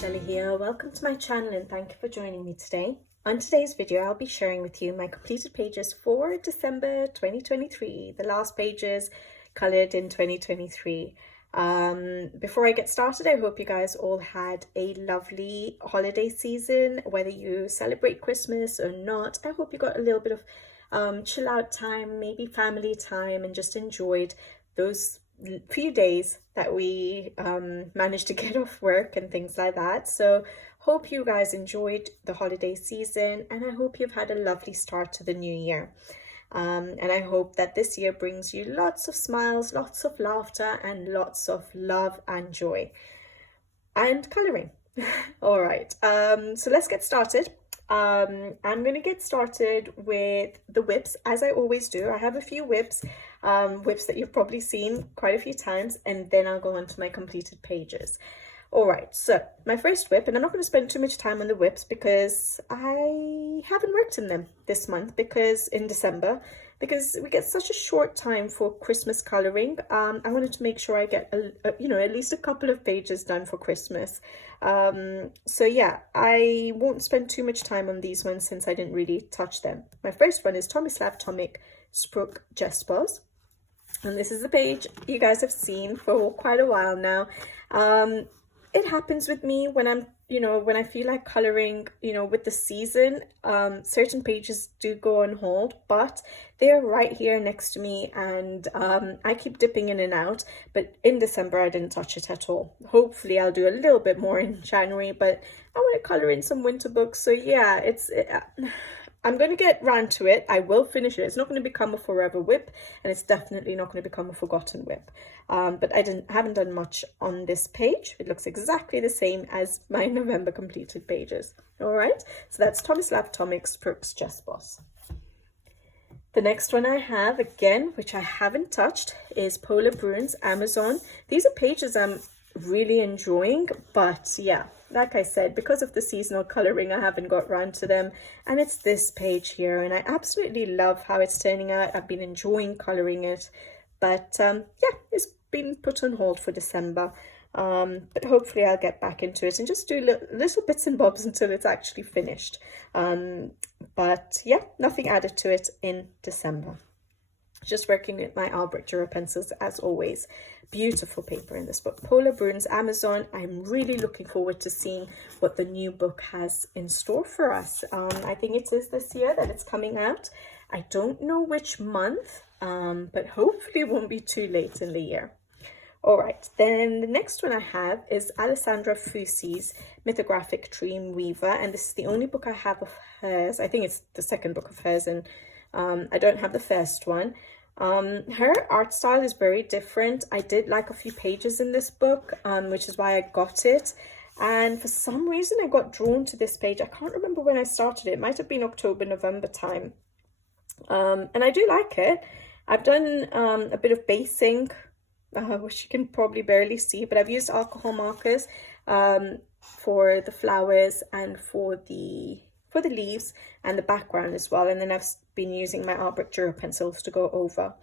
Shelley here. Welcome to my channel and thank you for joining me today. On today's video, I'll be sharing with you my completed pages for December 2023, the last pages coloured in 2023. Before I get started, I hope you guys all had a lovely holiday season, whether you celebrate Christmas or not. I hope you got a little bit of chill out time, maybe family time, and just enjoyed those few days that we managed to get off work and things like that. So hope you guys enjoyed the holiday season, and I hope you've had a lovely start to the new year. And I hope that this year brings you lots of smiles, lots of laughter, and lots of love and joy and colouring. All right, so let's get started. I'm going to get started with the whips, as I always do. I have a few whips that you've probably seen quite a few times, and then I'll go on to my completed pages. All right, so my first whip, and I'm not going to spend too much time on the whips because I haven't worked in them this month, because in December, because we get such a short time for Christmas colouring. I wanted to make sure I get at least a couple of pages done for Christmas. So yeah, I won't spend too much time on these ones since I didn't really touch them. My first one is Tomislav Tomic Spruk Jespos, and this is the page you guys have seen for quite a while now. It happens with me when I'm, when I feel like colouring, with the season, certain pages do go on hold, but they're right here next to me, and I keep dipping in and out. But in December, I didn't touch it at all. Hopefully, I'll do a little bit more in January, but I want to colour in some winter books. So yeah, I'm going to get round to it. I will finish it. It's not going to become a forever whip, and it's definitely not going to become a forgotten whip. But I haven't done much on this page. It looks exactly the same as my November completed pages. All right, so that's Tomislav Tomic Spruk Jespos. The next one I have, again, which I haven't touched, is Polar Bruins Amazon. These are pages I'm really enjoying, but yeah, like I said, because of the seasonal colouring, I haven't got round to them. And it's this page here, and I absolutely love how it's turning out. I've been enjoying colouring it, but yeah, it's been put on hold for December. But hopefully I'll get back into it and just do little bits and bobs until it's actually finished. But yeah, nothing added to it in December. Just working with my Albrecht Dürer pencils as always. Beautiful paper in this book. Polar Bruins Amazon. I'm really looking forward to seeing what the new book has in store for us. I think it is this year that it's coming out. I don't know which month, but hopefully it won't be too late in the year. All right, then the next one I have is Alessandra Fusi's Mythographic Dream Weaver, and this is the only book I have of hers. I think it's the second book of hers, and I don't have the first one. Her art style is very different. I did like a few pages in this book, which is why I got it. And for some reason, I got drawn to this page. I can't remember when I started it. It might have been October, November time. And I do like it. I've done a bit of basing, which you can probably barely see, but I've used alcohol markers for the flowers and for the leaves and the background as well, and then I've been using my Albrecht Dürer pencils to go over.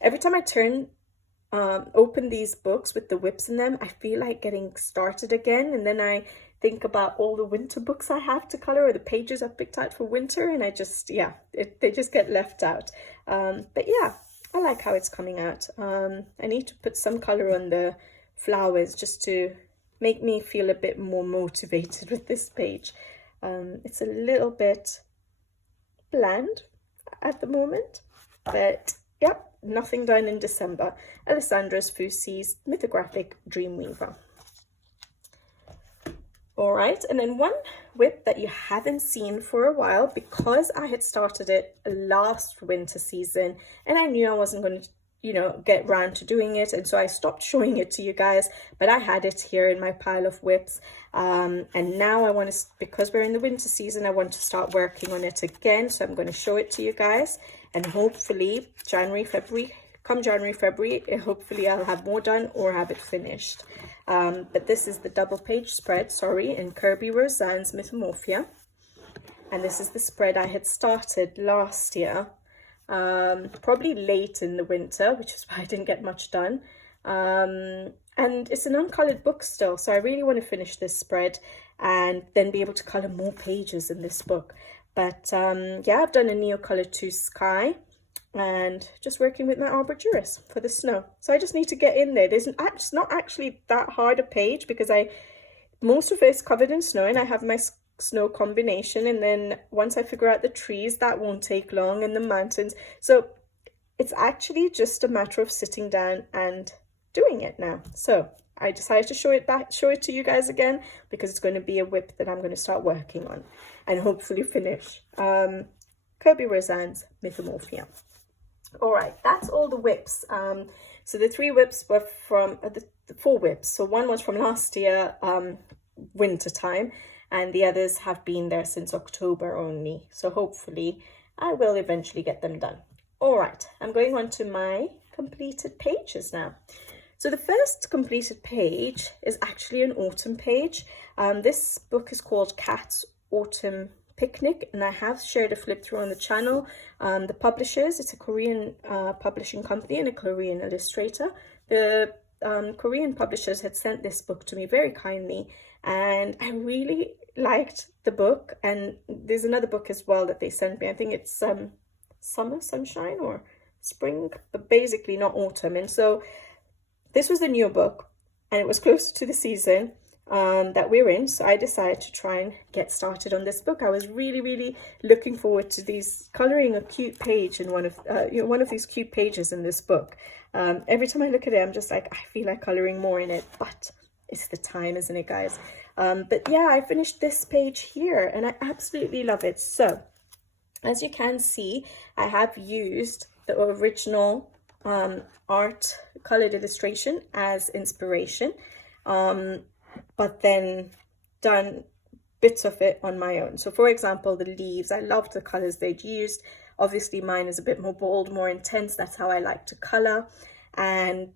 Every time I open these books with the whips in them, I feel like getting started again, and then I think about all the winter books I have to colour, or the pages I've picked out for winter, and I just, yeah, they just get left out. But yeah, I like how it's coming out. I need to put some colour on the flowers just to make me feel a bit more motivated with this page. It's a little bit bland at the moment, but yep, nothing done in December. Alessandra Fusi's Mythographic Dreamweaver. All right, and then one whip that you haven't seen for a while, because I had started it last winter season and I knew I wasn't going to get round to doing it, and so I stopped showing it to you guys, but I had it here in my pile of whips, and now I want to, because we're in the winter season, I want to start working on it again, so I'm going to show it to you guys, and hopefully January, February, hopefully I'll have more done or have it finished. But this is the double page spread, in Kirby Roseanne's Mythomorphia, and this is the spread I had started last year, probably late in the winter, which is why I didn't get much done. And it's an uncolored book still, so I really want to finish this spread and then be able to color more pages in this book. But yeah, I've done a Neocolor 2 Sky and just working with my Arborduris for the snow. So I just need to get in there. It's not actually that hard a page because most of it is covered in snow and I have my snow combination, and then once I figure out the trees, that won't take long, and the mountains. So it's actually just a matter of sitting down and doing it now. So I decided to show it to you guys again because it's going to be a whip that I'm going to start working on and hopefully finish. Kirby Roseanne's Mythomorphia. All right, that's all the whips. So the 3 whips were from the 4 whips. So one was from last year, winter time, and the others have been there since October only. So hopefully I will eventually get them done. All right, I'm going on to my completed pages now. So the first completed page is actually an autumn page. This book is called Cat's Autumn Picnic, and I have shared a flip through on the channel. The publishers, it's a Korean publishing company and a Korean illustrator. The Korean publishers had sent this book to me very kindly, and I really liked the book. And there's another book as well that they sent me. I think it's Summer Sunshine or Spring, but basically not autumn. And so this was the new book, and it was closer to the season that we're in, so I decided to try and get started on this book. I was really looking forward to coloring a cute page in one of these cute pages in this book. Every time I look at it, I'm just like, I feel like coloring more in it, but it's the time, isn't it, guys? But yeah, I finished this page here and I absolutely love it. So as you can see, I have used the original art colored illustration as inspiration, but then done bits of it on my own. So for example, the leaves, I love the colors they'd used. Obviously mine is a bit more bold, more intense. That's how I like to color. And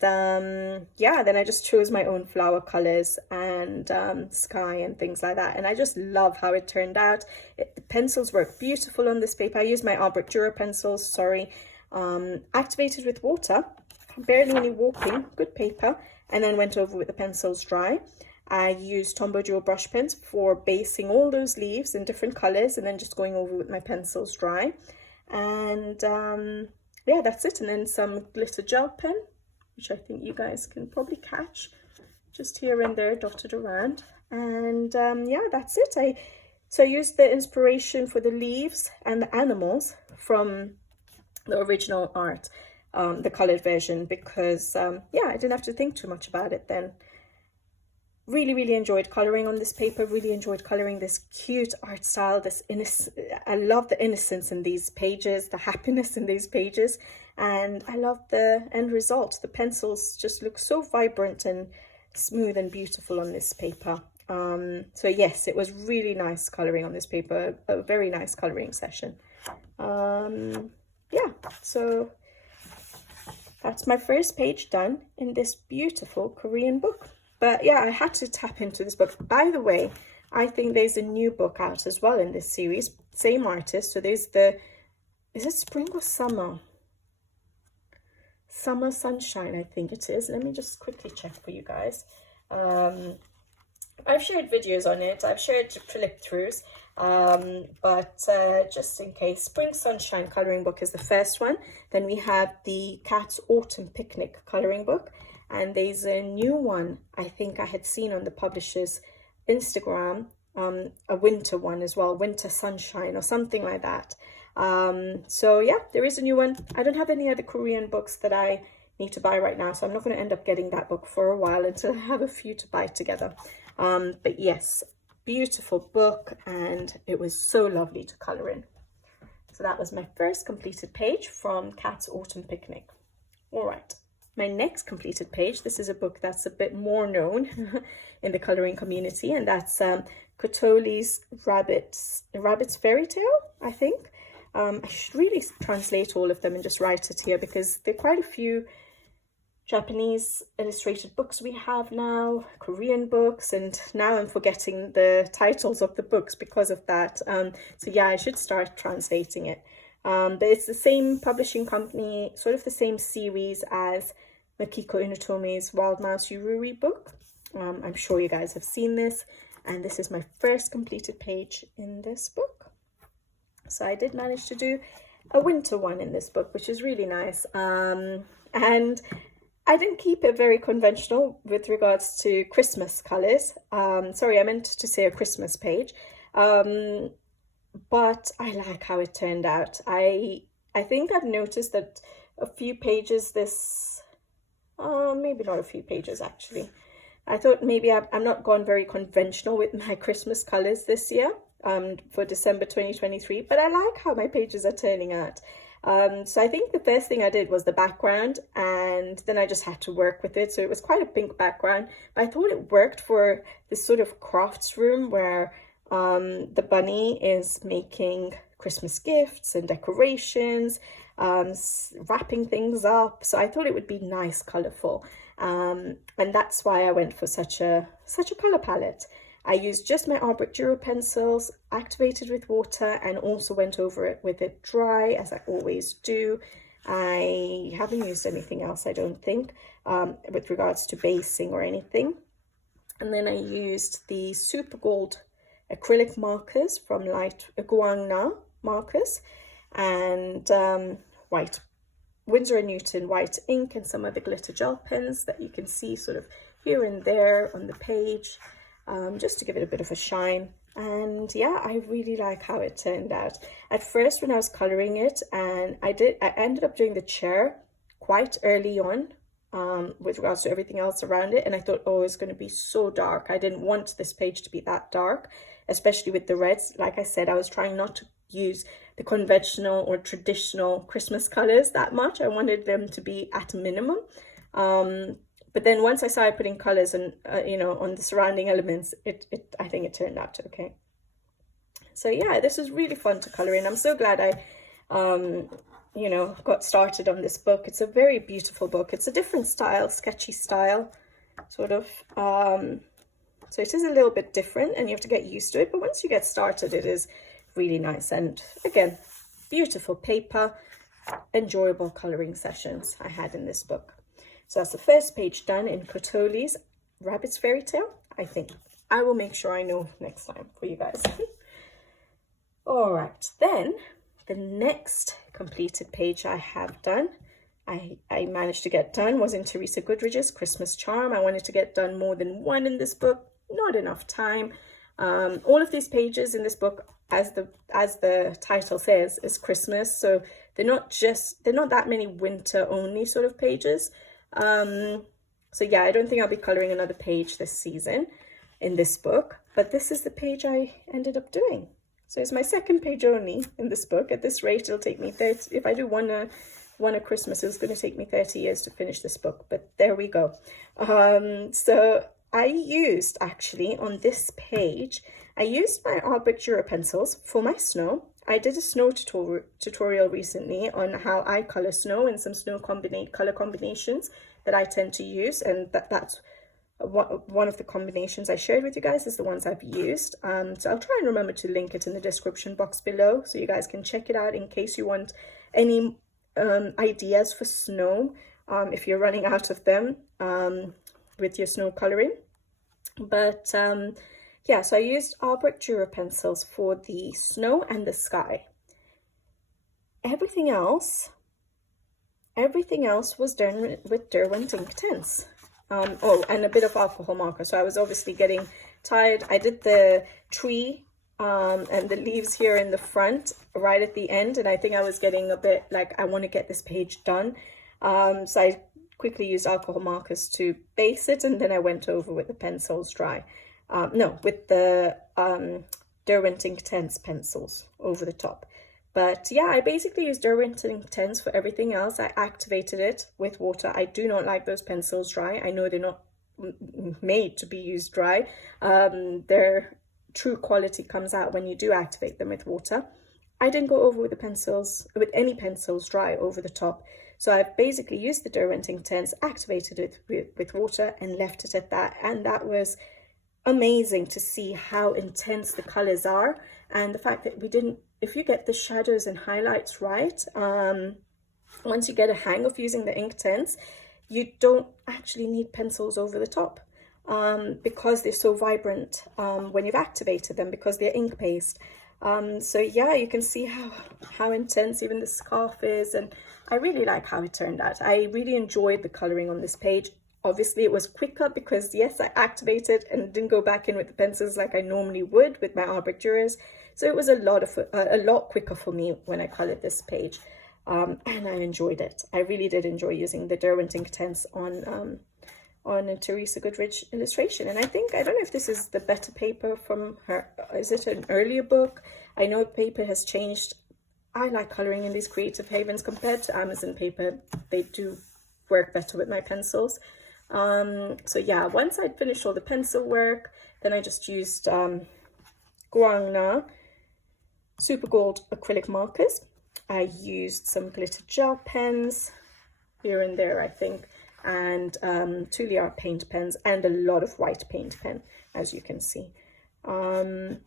yeah, then I just chose my own flower colors and sky and things like that. And I just love how it turned out. The pencils work beautiful on this paper. I used my Arborduris pencils, sorry, activated with water, barely any warping, good paper, and then went over with the pencils dry. I used Tombow Duo brush pens for basing all those leaves in different colors and then just going over with my pencils dry. And yeah, that's it. And then some glitter gel pen, which I think you guys can probably catch just here and there dotted around. And yeah, that's it. So I used the inspiration for the leaves and the animals from the original art, the colored version, because yeah, I didn't have to think too much about it then. Really enjoyed coloring on this paper, really enjoyed coloring this cute art style, I love the innocence in these pages, the happiness in these pages, and I love the end result. The pencils just look so vibrant and smooth and beautiful on this paper. So yes, it was really nice coloring on this paper, a very nice coloring session. Yeah, so that's my first page done in this beautiful Korean book. But yeah, I had to tap into this book. By the way, I think there's a new book out as well in this series, same artist. So there's is it Spring or Summer? Summer Sunshine, I think it is. Let me just quickly check for you guys. I've shared videos on it. I've shared flip throughs. But just in case, Spring Sunshine coloring book is the first one. Then we have the Cat's Autumn Picnic coloring book. And there's a new one I think I had seen on the publisher's Instagram, a winter one as well, Winter Sunshine or something like that. So yeah, there is a new one. I don't have any other Korean books that I need to buy right now, so I'm not going to end up getting that book for a while until I have a few to buy together. But yes, beautiful book, and it was so lovely to color in. So that was my first completed page from Cat's Autumn Picnic. All right. My next completed page, this is a book that's a bit more known in the coloring community, and that's Kotoli's Rabbits Fairy Tale, I think. I should really translate all of them and just write it here because there are quite a few Japanese illustrated books we have now, Korean books, and now I'm forgetting the titles of the books because of that. So yeah, I should start translating it. But it's the same publishing company, sort of the same series as Makiko Unotome's Wild Mouse Yururi book. I'm sure you guys have seen this, and this is my first completed page in this book. So I did manage to do a winter one in this book, which is really nice. And I didn't keep it very conventional with regards to Christmas colours. Sorry, I meant to say a Christmas page. But I like how it turned out. I think I've noticed that a few pages this, maybe not a few pages actually. I thought maybe I'm not gone very conventional with my Christmas colours this year, for December 2023, but I like how my pages are turning out. So I think the first thing I did was the background, and then I just had to work with it. So it was quite a pink background, but I thought it worked for this sort of crafts room where the bunny is making Christmas gifts and decorations, wrapping things up. So I thought it would be nice, colourful, and that's why I went for such a colour palette. I used just my Art Brick Duro pencils, activated with water, and also went over it with it dry, as I always do. I haven't used anything else, I don't think, with regards to basing or anything. And then I used the Super Gold acrylic markers from Light Guangna markers, and white Winsor & Newton white ink, and some of the glitter gel pens that you can see sort of here and there on the page, just to give it a bit of a shine. And yeah, I really like how it turned out. At first when I was coloring it, and I ended up doing the chair quite early on, with regards to everything else around it, and I thought, oh, it's going to be so dark. I didn't want this page to be that dark, especially with the reds. Like I said, I was trying not to use the conventional or traditional Christmas colors that much. I wanted them to be at a minimum. But then once I started putting colors and you know, on the surrounding elements, I think it turned out okay. So yeah, this was really fun to color in. I'm so glad I you know, got started on this book. It's a very beautiful book. It's a different style, sketchy style, sort of. So it is a little bit different, and you have to get used to it. But once you get started, it is really nice. And again, beautiful paper, enjoyable coloring sessions I had in this book. So that's the first page done in Cotoli's Rabbit's Fairy Tale, I think. I will make sure I know next time for you guys. All right, then the next completed page I have done, I managed to get done, was in Teresa Goodridge's Christmas Charm. I wanted to get done more than one in this book, not enough time. All of these pages in this book, as the title says, is Christmas. So they're not that many winter only sort of pages. So yeah, I don't think I'll be coloring another page this season in this book, but this is the page I ended up doing. So it's my second page only in this book. At this rate, it'll take me 30, if I do one a Christmas, it's going to take me 30 years to finish this book, but there we go. So I used, actually, on this page, I used my Art Brick Duro pencils for my snow. I did a snow tutorial recently on how I color snow and some snow color combinations that I tend to use, and that's one of the combinations I shared with you guys is the ones I've used. So I'll try and remember to link it in the description box below so you guys can check it out in case you want any ideas for snow, if you're running out of them with your snow coloring. But yeah, so I used Art Brick Duro pencils for the snow and the sky. Everything else was done with Derwent ink tints. Oh, and a bit of alcohol marker. So I was obviously getting tired. I did the tree and the leaves here in the front right at the end, and I think I was getting a bit like, I want to get this page done. So I quickly used alcohol markers to base it, and then I went over with the pencils dry. No, with the Derwent ink tints pencils over the top. But yeah, I basically used Derwent ink tints for everything else. I activated it with water. I do not like those pencils dry. I know they're not made to be used dry. Their true quality comes out when you do activate them with water. I didn't go over with the pencils, with any pencils dry over the top. So I basically used the Derwent ink tints, activated it with water, and left it at that. And that was amazing to see how intense the colors are, and the fact that we didn't, if you get the shadows and highlights right, once you get a hang of using the ink tints, you don't actually need pencils over the top because they're so vibrant when you've activated them, because they're ink based. So yeah, you can see how intense even the scarf is, and I really like how it turned out. I really enjoyed the colouring on this page. Obviously it was quicker because yes, I activated and didn't go back in with the pencils like I normally would with my Albrecht Dürers. So it was a lot quicker for me when I coloured this page, and I enjoyed it. I really did enjoy using the Derwent Intense on a Teresa Goodridge illustration. And I don't know if this is the better paper from her. Is it an earlier book? I know paper has changed. I like colouring in these Creative Havens compared to Amazon paper. They do work better with my pencils. So yeah, once I'd finished all the pencil work, then I just used Guangna Super Gold acrylic markers. I used some glitter gel pens here and there, I think, and 2 Liard paint pens, and a lot of white paint pen, as you can see. But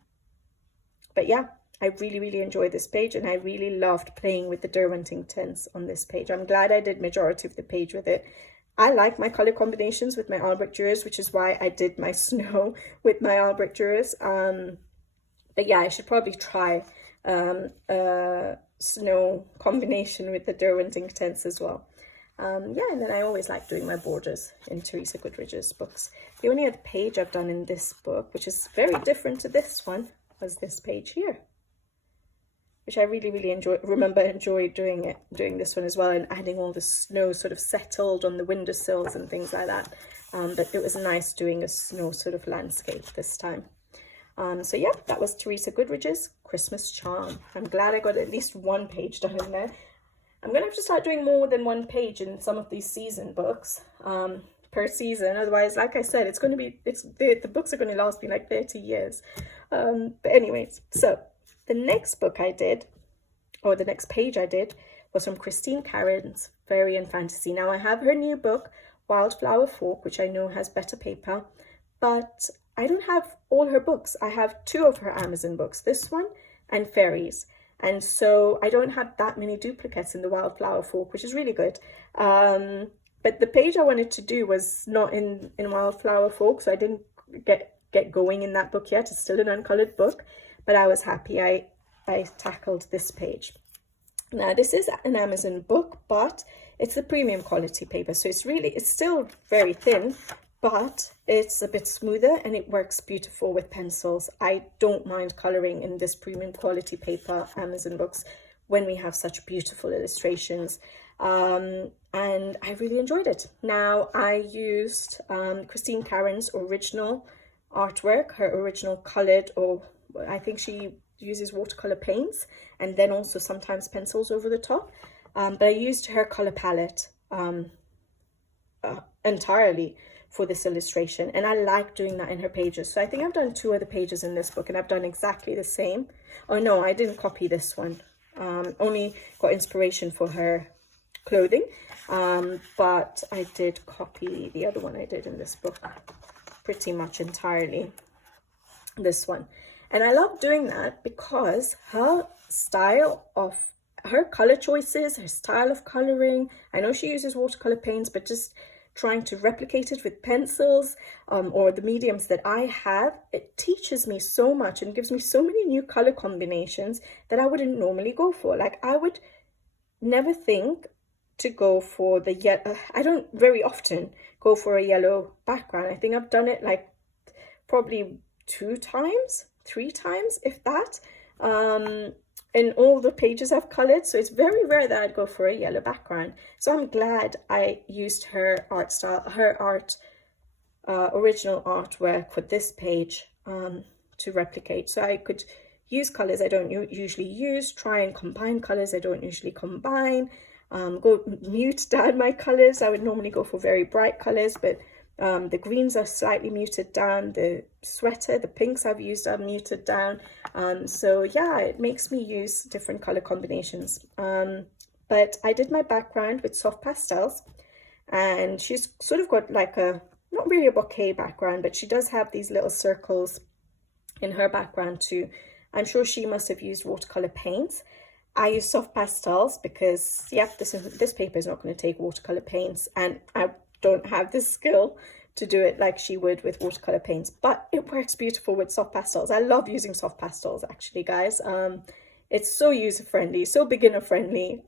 yeah, I really enjoyed this page, and I really loved playing with the Derwent Intense on this page. I'm glad I did majority of the page with it. I like my color combinations with my Albrecht Dürers, which is why I did my snow with my Albrecht Dürers. But yeah, I should probably try a snow combination with the Derwent Intense as well. Yeah, and then I always like doing my borders in Teresa Goodridge's books. The only other page I've done in this book, which is very different to this one, was this page here, which I really enjoyed doing this one as well, and adding all the snow sort of settled on the windowsills and things like that. But it was nice doing a snow sort of landscape this time. So yeah, that was Teresa Goodridge's Christmas Charm. I'm glad I got at least one page done in there. I'm gonna have to start doing more than one page in some of these season books per season. Otherwise, like I said, the books are going to last me like 30 years. But anyways, so the next book I did, or the next page I did, was from Christine Karen's Fairy and Fantasy. Now I have her new book, Wildflower Folk, which I know has better paper, but I don't have all her books. I have 2 of her Amazon books, this one and Fairies. And so I don't have that many duplicates in the Wildflower Folk, which is really good. But the page I wanted to do was not in Wildflower Folk, so I didn't get going in that book yet. It's still an uncolored book, but I was happy I tackled this page. Now this is an Amazon book, but it's the premium quality paper, so it's still very thin, but it's a bit smoother and it works beautiful with pencils. I don't mind colouring in this premium quality paper Amazon books when we have such beautiful illustrations, and I really enjoyed it. Now I used Christine Karen's original artwork, her original coloured, or I think she uses watercolour paints and then also sometimes pencils over the top, but I used her colour palette entirely for this illustration, and I like doing that in her pages. So I think I've done 2 other pages in this book, and I've done exactly the same. Oh no, I didn't copy this one. Only got inspiration for her clothing, but I did copy the other one I did in this book pretty much entirely, this one. And I love doing that because her style of, her color choices, her style of coloring, I know she uses watercolor paints, but just trying to replicate it with pencils or the mediums that I have, it teaches me so much and gives me so many new color combinations that I wouldn't normally go for. Like I would never think to go for the yellow. I don't very often go for a yellow background. I think I've done it like probably 2 times, 3 times, if that, in all the pages I've colored. So it's very rare that I'd go for a yellow background. So I'm glad I used her art style, her original artwork for this page to replicate. So I could use colors I don't usually use, try and combine colors I don't usually combine, go mute down my colors. I would normally go for very bright colors, but the greens are slightly muted down, the sweater, the pinks I've used are muted down. So yeah, it makes me use different color combinations. But I did my background with soft pastels, and she's sort of got like a, not really a bouquet background, but she does have these little circles in her background too. I'm sure she must have used watercolor paints. I use soft pastels because, yep, this paper is not going to take watercolor paints, and I don't have the skill to do it like she would with watercolor paints, but it works beautiful with soft pastels. I love using soft pastels, actually, guys. It's so user-friendly, so beginner-friendly.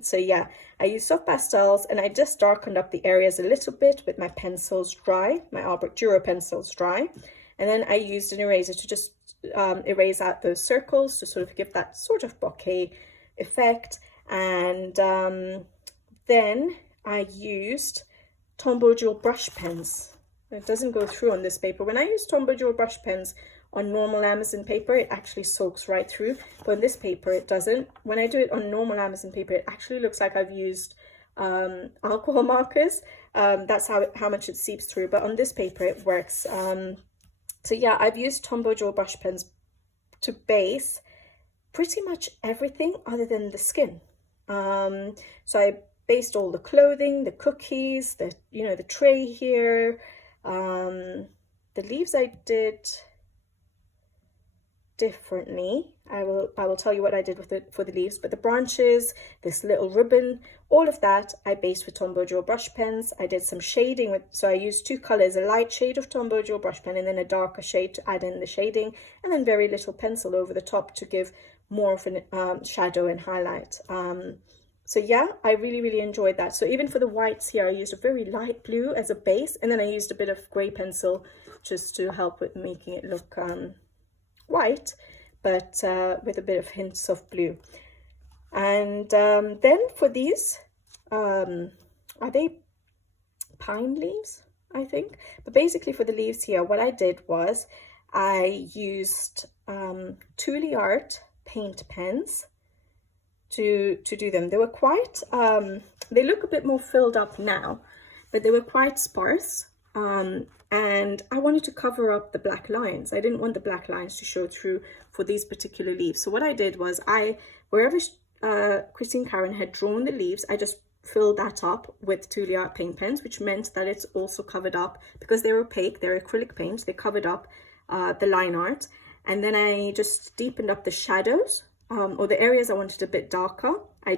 So yeah, I use soft pastels, and I just darkened up the areas a little bit with my pencils dry, my Albrecht Dürer pencils dry. And then I used an eraser to just erase out those circles to sort of give that sort of bokeh effect. And then I used Tombow Dual brush pens. It doesn't go through on this paper. When I use Tombow Dual brush pens on normal Amazon paper, it actually soaks right through, but on this paper it doesn't. When I do it on normal Amazon paper, it actually looks like I've used alcohol markers. That's how much it seeps through, but on this paper it works. So yeah, I've used Tombow Dual brush pens to base pretty much everything other than the skin. So I based all the clothing, the cookies, the tray here, the leaves I did differently. I will tell you what I did with it for the leaves, but the branches, this little ribbon, all of that I based with Tombow Dual brush pens. I did some shading with, so I used two colors, a light shade of Tombow Dual brush pen and then a darker shade to add in the shading, and then very little pencil over the top to give more of a shadow and highlight. So yeah, I really enjoyed that. So even for the whites here, I used a very light blue as a base, and then I used a bit of gray pencil just to help with making it look white, but with a bit of hints of blue. And then for these, are they pine leaves, I think? But basically for the leaves here, what I did was I used Thule Art paint pens to do them. They were quite, they look a bit more filled up now, but they were quite sparse. And I wanted to cover up the black lines. I didn't want the black lines to show through for these particular leaves. So what I did was wherever Christine Karen had drawn the leaves, I just filled that up with Thule Art paint pens, which meant that it's also covered up, because they're opaque, they're acrylic paints, they covered up the line art. And then I just deepened up the shadows, or the areas I wanted a bit darker. I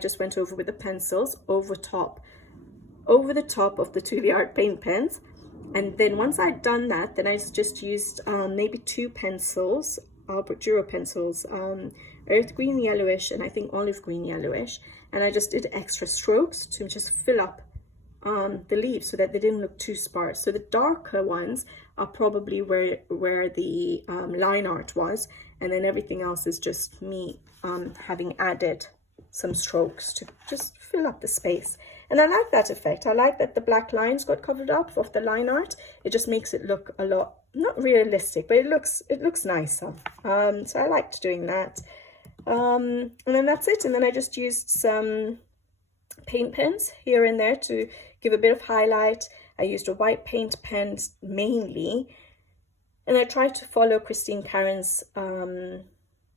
just went over with the pencils over the top of the Thule Art paint pens. And then once I'd done that, then I just used maybe two pencils, Albrecht Dürer pencils, earth green yellowish and I think olive green yellowish, and I just did extra strokes to just fill up the leaves so that they didn't look too sparse. So the darker ones are probably where the line art was, and then everything else is just me having added some strokes to just fill up the space. And I like that effect. I like that the black lines got covered up of the line art. It just makes it look a lot, not realistic, but it looks nicer. So I liked doing that. And then that's it. And then I just used some paint pens here and there to give a bit of highlight. I used a white paint pen mainly, and I tried to follow Christine Karen's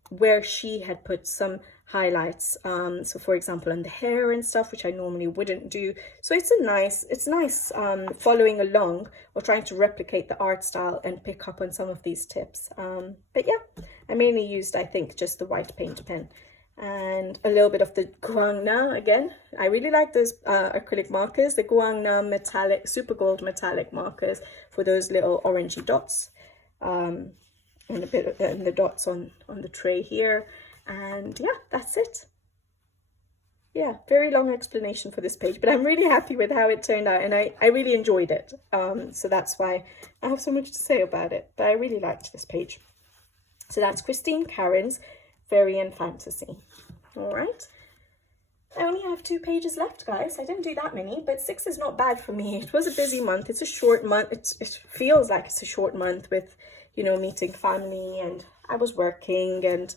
where she had put some highlights, so for example on the hair and stuff, which I normally wouldn't do. So it's nice following along or trying to replicate the art style and pick up on some of these tips. But yeah, I mainly used, I think, just the white paint pen and a little bit of the Guangna again. I really like those acrylic markers, the Guangna metallic, super gold metallic markers for those little orangey dots, and a bit of the dots on the tray here. And yeah, that's it. Yeah, very long explanation for this page, but I'm really happy with how it turned out, and I really enjoyed it. So that's why I have so much to say about it, but I really liked this page. So that's Christine Karen's Fairy and Fantasy. All right. I only have 2 pages left, guys. I didn't do that many, but 6 is not bad for me. It was a busy month. It's a short month. It feels like it's a short month with, you know, meeting family, and I was working, and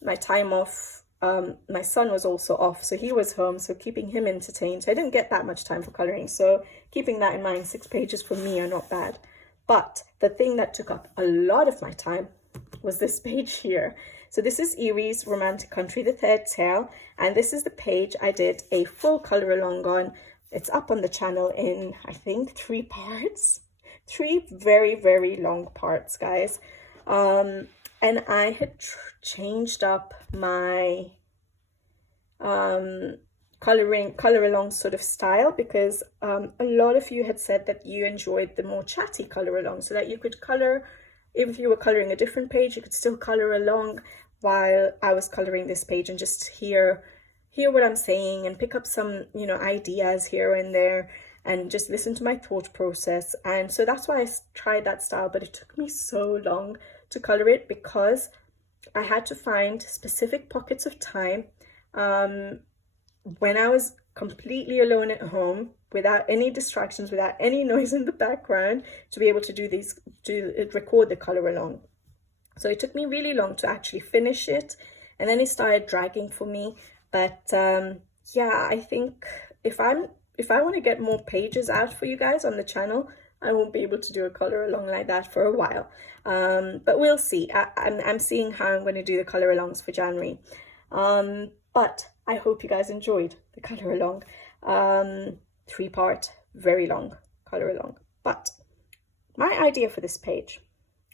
my time off, my son was also off, so he was home, so keeping him entertained. So I didn't get that much time for coloring, so keeping that in mind, 6 pages for me are not bad. But the thing that took up a lot of my time was this page here. So this is Erie's Romantic Country, the 3rd tale, and this is the page I did a full color along on. It's up on the channel in, I think, 3 parts. 3 very long parts, guys. and I had changed up my color along sort of style, because a lot of you had said that you enjoyed the more chatty color along, so that you could color, if you were coloring a different page, you could still color along while I was coloring this page, and just hear what I'm saying and pick up some, you know, ideas here and there, and just listen to my thought process. And so that's why I tried that style, but it took me so long to color it, because I had to find specific pockets of time when I was completely alone at home, without any distractions, without any noise in the background, to be able to record the color along. So it took me really long to actually finish it, and then it started dragging for me. But yeah, I think if I want to get more pages out for you guys on the channel, I won't be able to do a color along like that for a while. But we'll see. I'm seeing how I'm going to do the color alongs for January. But I hope you guys enjoyed the color along. 3-part, very long color along. But my idea for this page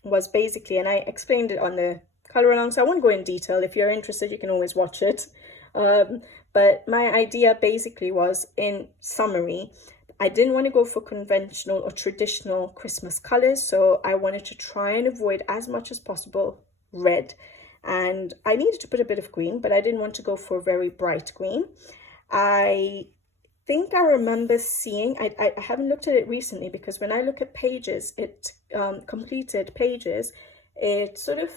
was basically, and I explained it on the color along, so I won't go in detail. If you're interested, you can always watch it. But my idea basically was, in summary, I didn't want to go for conventional or traditional Christmas colors, so I wanted to try and avoid as much as possible red. And I needed to put a bit of green, but I didn't want to go for a very bright green. I think I remember seeing, I haven't looked at it recently, because when I look at pages, completed pages, it sort of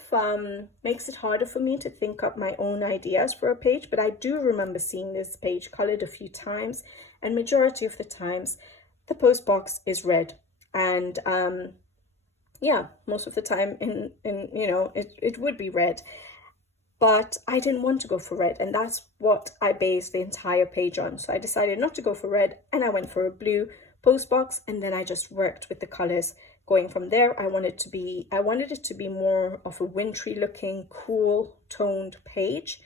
makes it harder for me to think up my own ideas for a page. But I do remember seeing this page colored a few times, and majority of the times the post box is red. And yeah, most of the time in you know, it would be red, but I didn't want to go for red, and that's what I based the entire page on. So I decided not to go for red, and I went for a blue post box, and then I just worked with the colors going from there. I wanted it to be more of a wintry looking, cool toned page,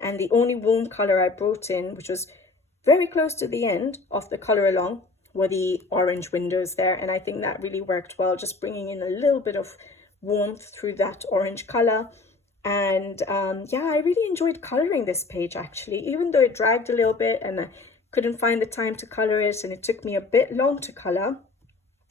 and the only warm color I brought in, which was very close to the end of the color along, were the orange windows there. And I think that really worked well, just bringing in a little bit of warmth through that orange color. And yeah, I really enjoyed coloring this page, actually, even though it dragged a little bit and I couldn't find the time to color it, and it took me a bit long to color.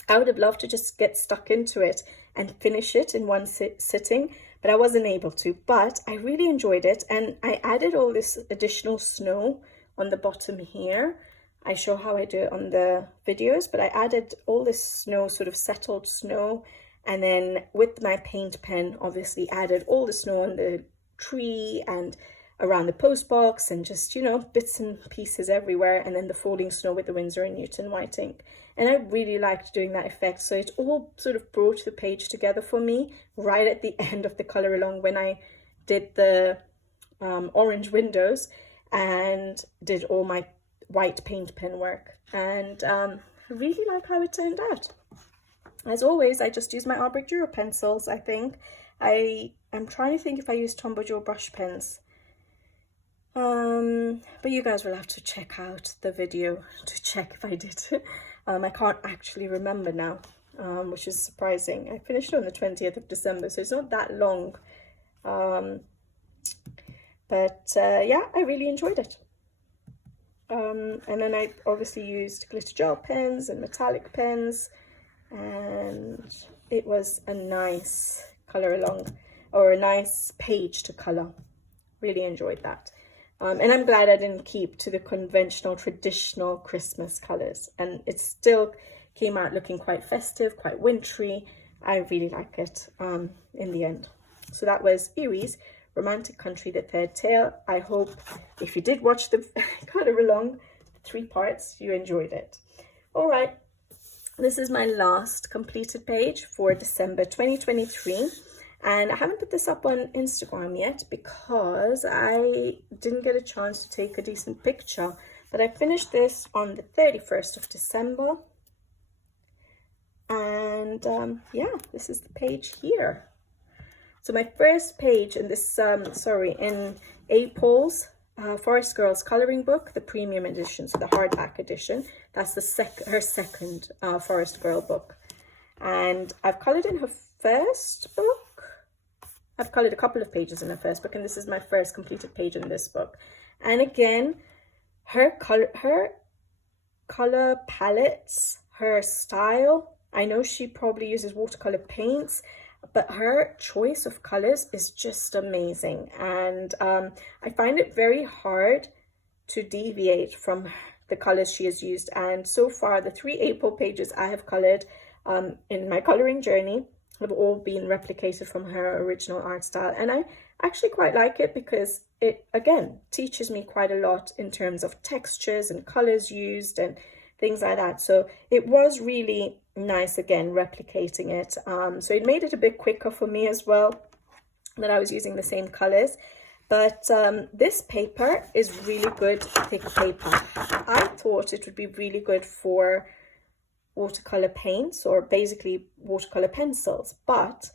I would have loved to just get stuck into it and finish it in one sitting, but I wasn't able to. But I really enjoyed it, and I added all this additional snow on the bottom here. I show how I do it on the videos, but I added all this snow, sort of settled snow, and then with my paint pen, obviously added all the snow on the tree and around the post box, and just, you know, bits and pieces everywhere, and then the falling snow with the Winsor & Newton white ink. And I really liked doing that effect, so it all sort of brought the page together for me right at the end of the color along, when I did the orange windows and did all my white paint pen work. And I really like how it turned out. As always, I just use my Arbic Dura pencils. I think I'm trying to think if I use Tombow Joe brush pens, but you guys will have to check out the video to check if I did. I can't actually remember now, which is surprising. I finished on the 20th of December, so it's not that long. But yeah, I really enjoyed it. And then I obviously used glitter gel pens and metallic pens, and it was a nice color along, or a nice page to color. Really enjoyed that. And I'm glad I didn't keep to the conventional, traditional Christmas colors, and it still came out looking quite festive, quite wintry. I really like it in the end. So that was Erie's Romantic Country, the third tale. I hope if you did watch the color along, 3 parts, you enjoyed it. All right, this is my last completed page for December 2023. And I haven't put this up on Instagram yet because I didn't get a chance to take a decent picture. But I finished this on the 31st of December. And yeah, this is the page here. So my first page in this, in A. Paul's Forest Girls Colouring Book, the premium edition, so the hardback edition. That's her second Forest Girl book. And I've coloured in her first book. I've coloured a couple of pages in her first book, and this is my first completed page in this book. And again, her color palettes, her style, I know she probably uses watercolor paints, but her choice of colors is just amazing. And I find it very hard to deviate from the colors she has used. And so far, the 3 April pages I have colored in my coloring journey have all been replicated from her original art style. And I actually quite like it because it, again, teaches me quite a lot in terms of textures and colors used and things like that. So it was really nice, again, replicating it. So it made it a bit quicker for me as well, that I was using the same colors. But this paper is really good thick paper. I thought it would be really good for watercolor paints, or basically watercolor pencils, but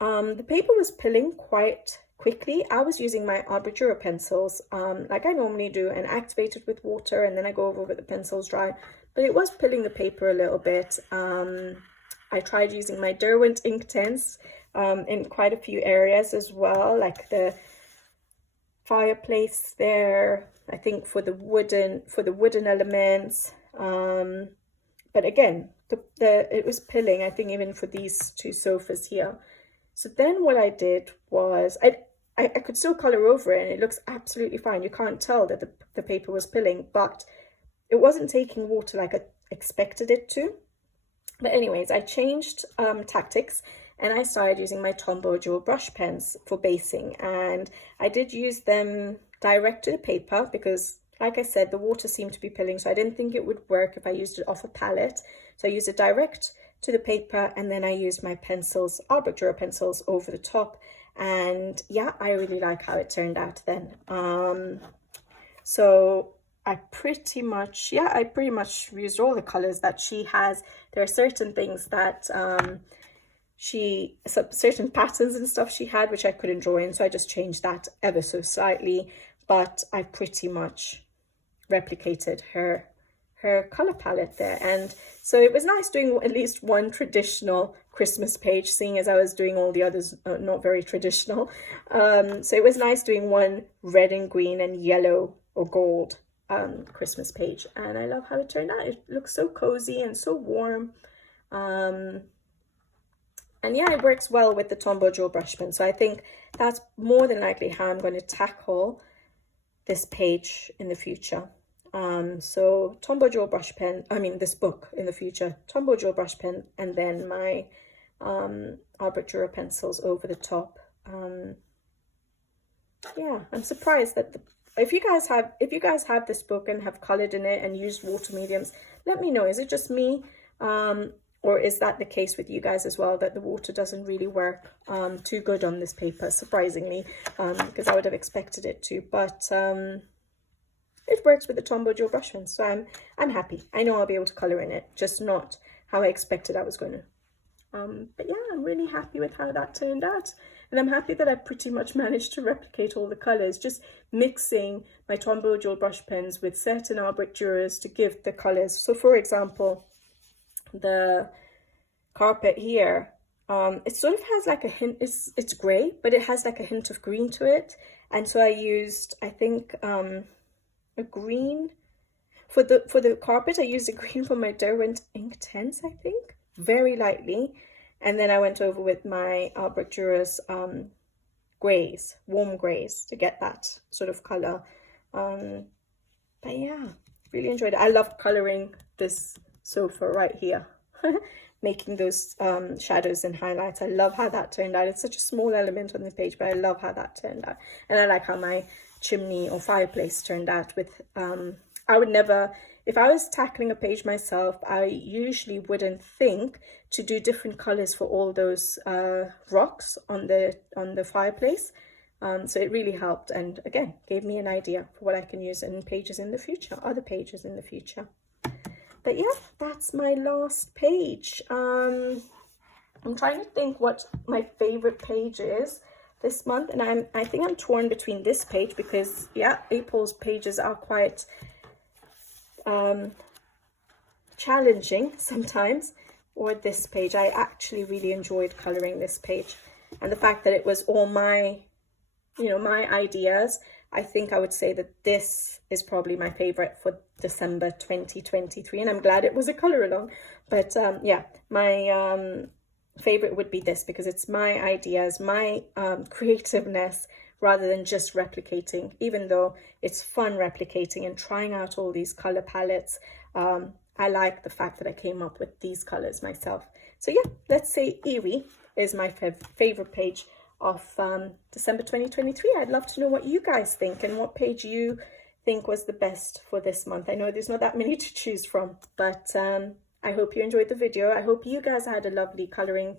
the paper was pilling quite quickly. I was using my Arbor pencils like I normally do, and activate it with water, and then I go over with the pencils dry, but it was pilling the paper a little bit. I tried using my Derwent Inktense in quite a few areas as well, like the fireplace there, I think for the wooden elements, but again, it was pilling, I think, even for these 2 sofas here. So then what I did was, I could still colour over it, and it looks absolutely fine. You can't tell that the paper was pilling, but it wasn't taking water like I expected it to. But anyways, I changed tactics, and I started using my Tombow dual brush pens for basing. And I did use them direct to the paper because, like I said, the water seemed to be pilling, so I didn't think it would work if I used it off a palette. So I used it direct to the paper, and then I used my pencils, Arbor pencils, over the top. And yeah, I really like how it turned out then. So I pretty much used all the colors that she has. There are certain things that certain patterns and stuff she had which I couldn't draw in, so I just changed that ever so slightly, but I pretty much replicated her color palette there. And so it was nice doing at least one traditional Christmas page, seeing as I was doing all the others not very traditional. So it was nice doing one red and green and yellow or gold Christmas page, and I love how it turned out. It looks so cozy and so warm. And yeah, it works well with the Tombow dual brush pen. So I think that's more than likely how I'm going to tackle this page in the future. So Tombow dual brush pen, this book in the future, Tombow dual brush pen, and then my Arbor pencils over the top. Yeah, I'm surprised that if you guys have this book and have colored in it and used water mediums, let me know. Is it just me? Or is that the case with you guys as well, that the water doesn't really work too good on this paper, surprisingly, because I would have expected it to. But it works with the Tombow dual brush pen, so I'm happy. I know I'll be able to colour in it, just not how I expected I was going to. But yeah, I'm really happy with how that turned out. And I'm happy that I pretty much managed to replicate all the colours, just mixing my Tombow dual brush pens with certain Arbor Duras to give the colours. So for example, the carpet here, it sort of has like a hint, it's grey, but it has like a hint of green to it. And so I used, I think, a green for the carpet. I used a green from my Derwent Inktense, I think, very lightly, and then I went over with my Arbor Duras greys, warm greys, to get that sort of color. But yeah, really enjoyed it. I love coloring this sofa right here, making those shadows and highlights. I love how that turned out. It's such a small element on the page, but I love how that turned out. And I like how my chimney or fireplace turned out with I would never, if I was tackling a page myself, I usually wouldn't think to do different colors for all those rocks on the fireplace. So it really helped, and again gave me an idea for what I can use in pages in the future, other pages in the future. But yeah, that's my last page. I'm trying to think what my favorite page is this month, and I think I'm torn between this page, because yeah, April's pages are quite challenging sometimes, or this page. I actually really enjoyed coloring this page. and the fact that it was all my, you know, my ideas, I think I would say that this is probably my favorite for December 2023, and I'm glad it was a color along. But yeah, my favorite would be this, because it's my ideas, my creativeness, rather than just replicating, even though it's fun replicating and trying out all these color palettes. I like the fact that I came up with these colors myself. So yeah, let's say Eerie is my favorite page of December 2023. I'd love to know what you guys think and what page you think was the best for this month. I know there's not that many to choose from, but I hope you enjoyed the video. I hope you guys had a lovely coloring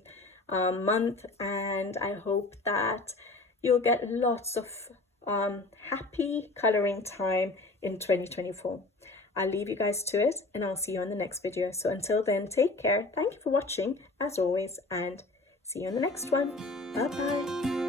month, and I hope that you'll get lots of happy coloring time in 2024. I'll leave you guys to it, and I'll see you on the next video. So until then, take care. Thank you for watching as always, and see you on the next one. Bye bye.